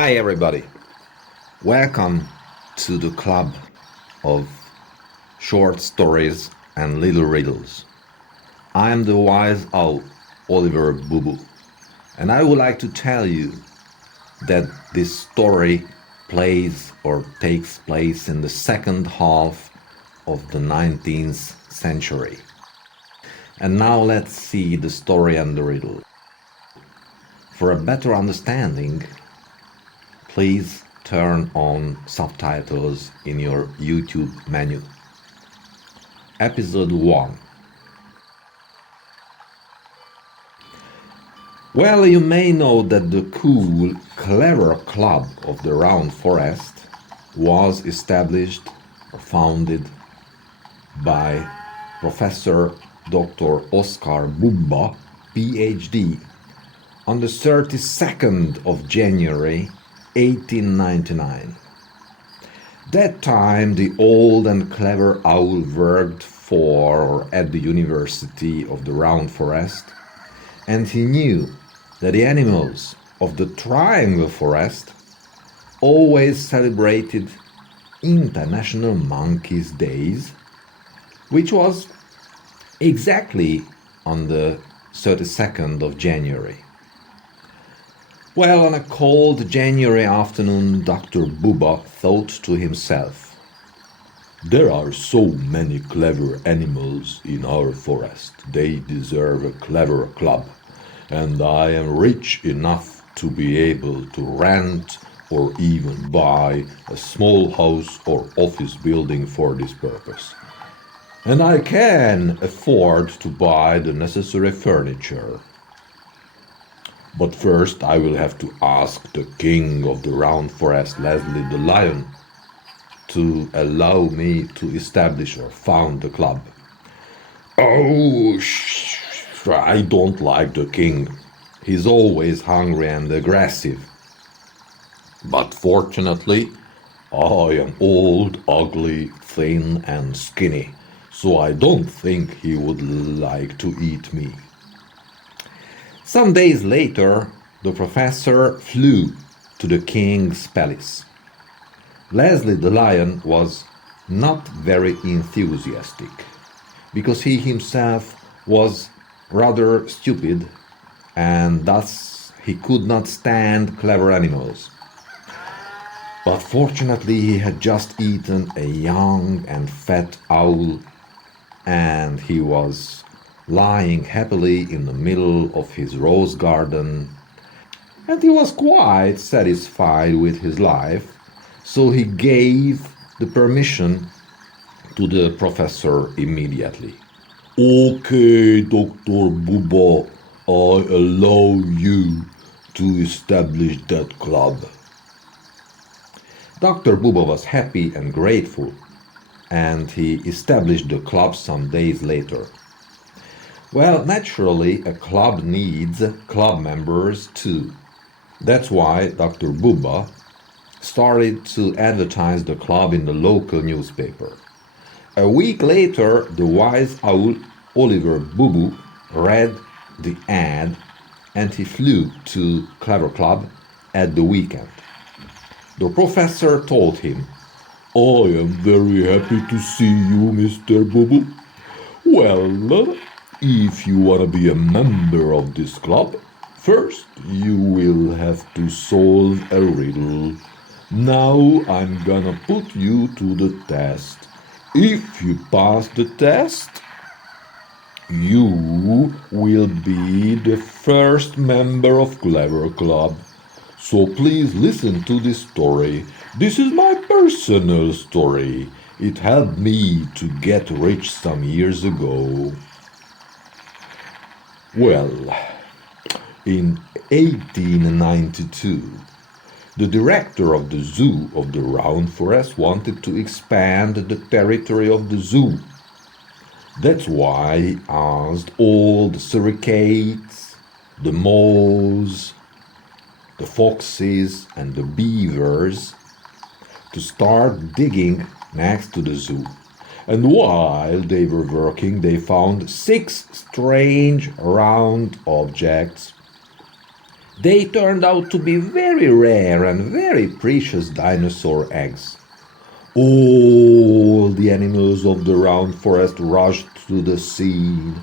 Hi everybody, welcome to the club of short stories and little riddles. I am the wise owl, Oliver Bubu, and I would like to tell you that this story plays or takes place in the second half of the 19th century. And now let's see the story and the riddle. For a better understanding, please turn on subtitles in your YouTube menu. Episode 1. Well, you may know that the cool, clever club of the Round Forest was established or founded by Professor Dr. Oskar Bubba, PhD, on the 32nd of January 1899. That time the old and clever owl worked for or at the University of the Round Forest, and he knew that the animals of the Triangle Forest always celebrated International Monkeys Days, which was exactly on the 32nd of January. Well, on a cold January afternoon, Dr. Bubba thought to himself, "There are so many clever animals in our forest. They deserve a clever club, and I am rich enough to be able to rent or even buy a small house or office building for this purpose. And I can afford to buy the necessary furniture. But first I will have to ask the king of the Round Forest, Leslie the Lion, to allow me to establish or found the club." "Oh, I don't like the king. He's always hungry and aggressive. But fortunately, I am old, ugly, thin and skinny, so I don't think he would like to eat me." Some days later, the professor flew to the king's palace. Leslie the Lion was not very enthusiastic, because he himself was rather stupid, and thus he could not stand clever animals. But fortunately he had just eaten a young and fat owl, and he was lying happily in the middle of his rose garden, and he was quite satisfied with his life, so he gave the permission to the professor immediately. "Okay, Dr. Bubba, I allow you to establish that club." Dr. Bubba was happy and grateful, and he established the club some days later. Well, naturally, a club needs club members too. That's why Dr. Bubba started to advertise the club in the local newspaper. A week later, the wise owl Oliver Bubu read the ad, and he flew to Clever Club at the weekend. The professor told him, "I am very happy to see you, Mr. Bubu. Well, if you want to be a member of this club, first you will have to solve a riddle. Now I'm gonna put you to the test. If you pass the test, you will be the first member of Clever Club. So please listen to this story. This is my personal story. It helped me to get rich some years ago." Well, in 1892, the director of the zoo of the Round Forest wanted to expand the territory of the zoo. That's why he asked all the surrogates, the moles, the foxes and the beavers to start digging next to the zoo. And while they were working, they found 6 strange round objects They turned out to be very rare and very precious dinosaur eggs. All the animals of the round forest rushed to the scene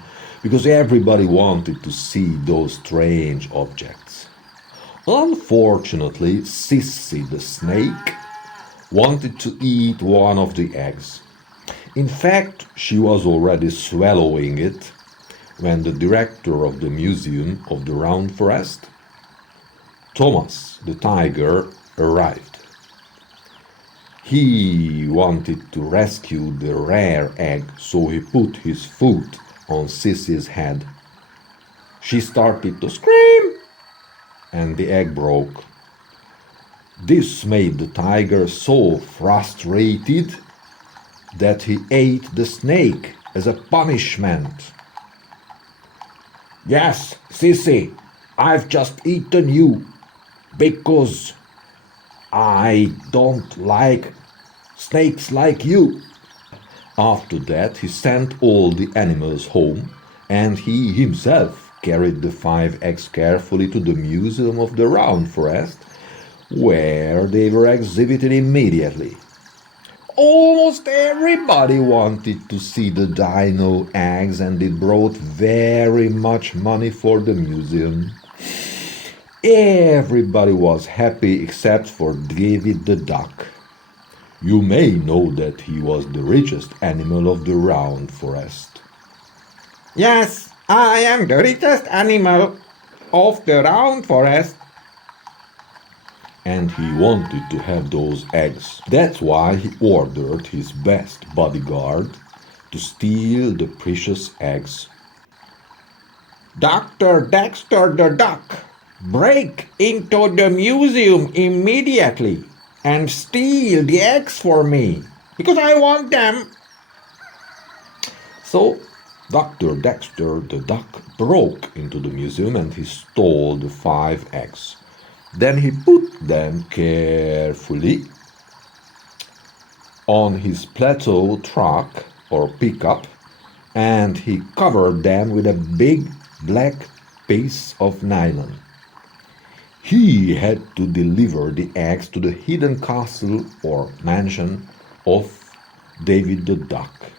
because everybody wanted to see those strange objects. Unfortunately, Sissy the snake wanted to eat one of the eggs. In fact, she was already swallowing it when the director of the museum of the round forest, Thomas the tiger, arrived. He wanted to rescue the rare egg, so he put his foot on Sissy's head. She started to scream, and the egg broke. This made the tiger so frustrated that he ate the snake as a punishment. Yes, Sissy, I've just eaten you because I don't like snakes like you. After that, he sent all the animals home, and he himself carried the 5 eggs carefully to the museum of the round forest, where they were exhibited immediately. Almost everybody wanted to see the dino eggs, and it brought very much money for the museum. Everybody was happy except for David the duck. You may know that he was the richest animal of the round forest. Yes, I am the richest animal of the round forest. And he wanted to have those eggs. That's why he ordered his best bodyguard to steal the precious eggs. Dr. Dexter the duck, break into the museum immediately and steal the eggs for me, because I want them. So Dr. Dexter the duck broke into the museum and he stole the 5 eggs. Then he put them carefully on his plateau truck or pickup, and he covered them with a big black piece of nylon. He had to deliver the eggs to the hidden castle or mansion of David the duck.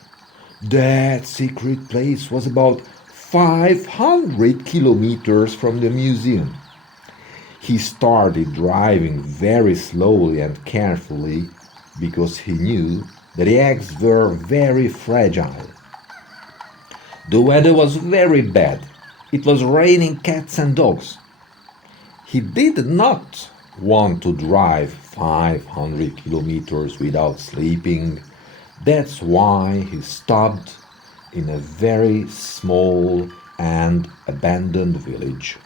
That secret place was about 500 kilometers from the museum. He started driving very slowly and carefully because he knew that the eggs were very fragile. The weather was very bad. It was raining cats and dogs. He did not want to drive 500 kilometers without sleeping. That's why he stopped in a very small and abandoned village.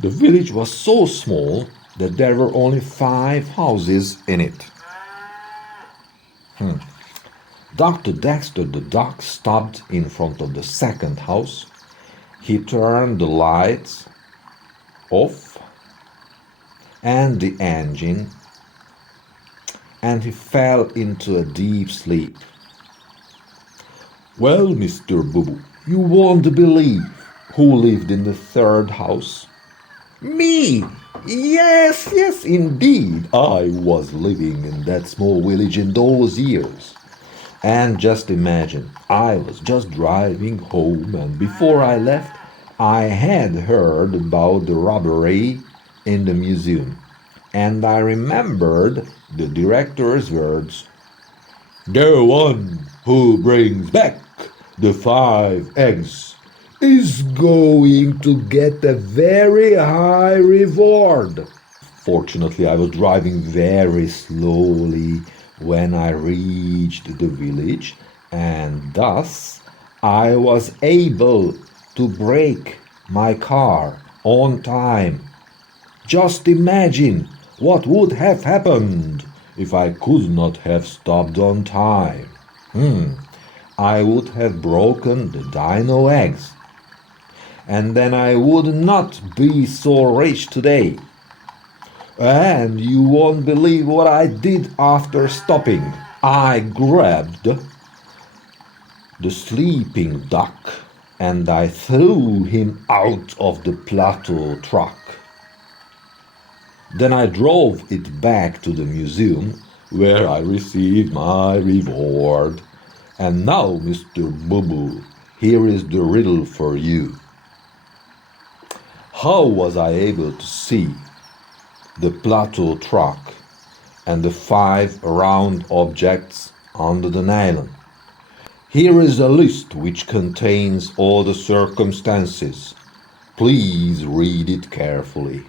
The village was so small that there were only 5 houses in it. Dr. Dexter the duck stopped in front of the second house. He turned the lights off and the engine, and he fell into a deep sleep. Well, Mr. Boo, you won't believe who lived in the third house. Me! Yes, yes, indeed. I was living in that small village in those years. And just imagine, I was just driving home, and before I left, I had heard about the robbery in the museum. And I remembered the director's words. The one who brings back the 5 eggs is going to get a very high reward. Fortunately, I was driving very slowly when I reached the village, and thus I was able to brake my car on time. Just imagine what would have happened if I could not have stopped on time. I would have broken the dino eggs, and then I would not be so rich today. And you won't believe what I did after stopping. I grabbed the sleeping duck and I threw him out of the plateau truck. Then I drove it back to the museum where I received my reward. And now, Mr. Boo-Boo, here is the riddle for you. How was I able to see the plateau truck and the 5 round objects under the nylon? Here is a list which contains all the circumstances. Please read it carefully.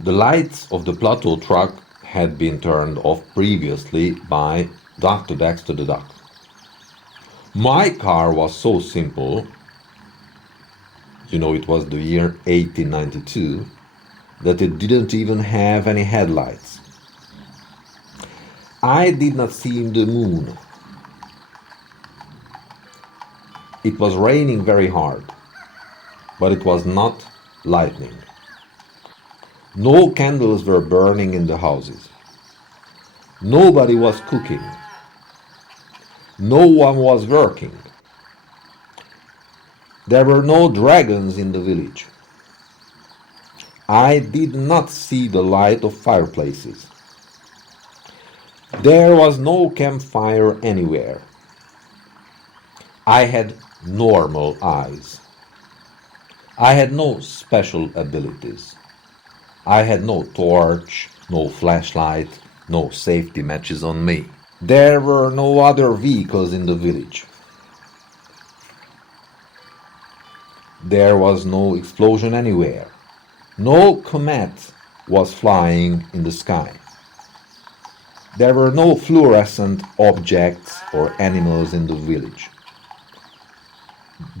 The lights of the plateau truck had been turned off previously by Dr. Dexter the Duck. My car was so simple, it was the year 1892, that it didn't even have any headlights. I did not see the moon. It was raining very hard, but it was not lightning. No candles were burning in the houses. Nobody was cooking. No one was working. There were no dragons in the village. I did not see the light of fireplaces. There was no campfire anywhere. I had normal eyes. I had no special abilities. I had no torch, no flashlight, no safety matches on me. There were no other vehicles in the village. There was no explosion anywhere. No comet was flying in the sky. There were no fluorescent objects or animals in the village.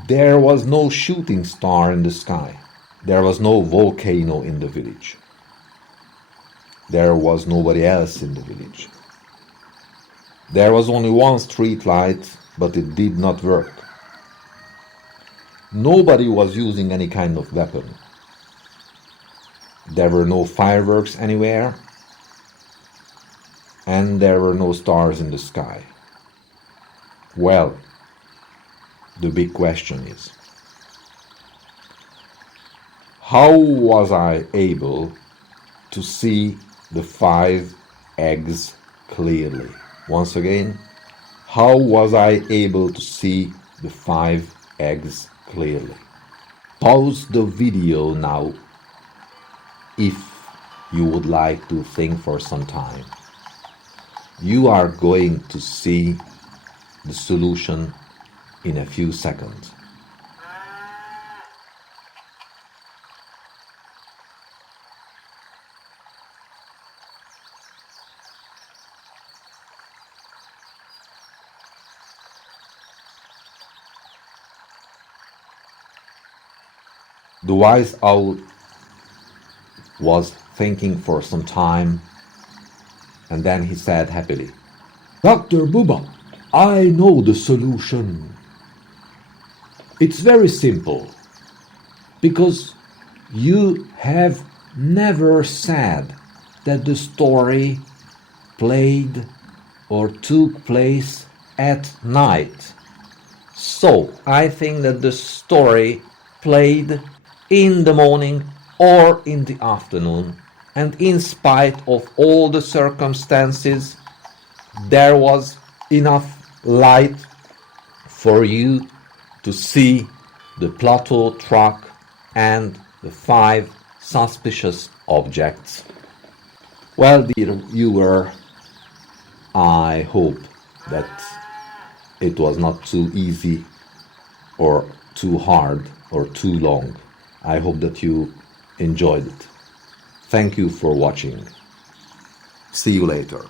There was no shooting star in the sky. There was no volcano in the village. There was nobody else in the village. There was only one street light, but it did not work. Nobody was using any kind of weapon. There were no fireworks anywhere, and there were no stars in the sky. Well, the big question is, how was I able to see the 5 eggs clearly? Once again, how was I able to see the 5 eggs clearly? Pause the video now if you would like to think for some time. You are going to see the solution in a few seconds. The wise owl was thinking for some time, and then he said happily, "Dr. Booba, I know the solution. It's very simple, because you have never said that the story played or took place at night. So I think that the story played in the morning or in the afternoon, and in spite of all the circumstances, there was enough light for you to see the plateau truck and the 5 suspicious objects." Well, dear viewer, I hope that it was not too easy or too hard or too long. I hope that you enjoyed it. Thank you for watching. See you later.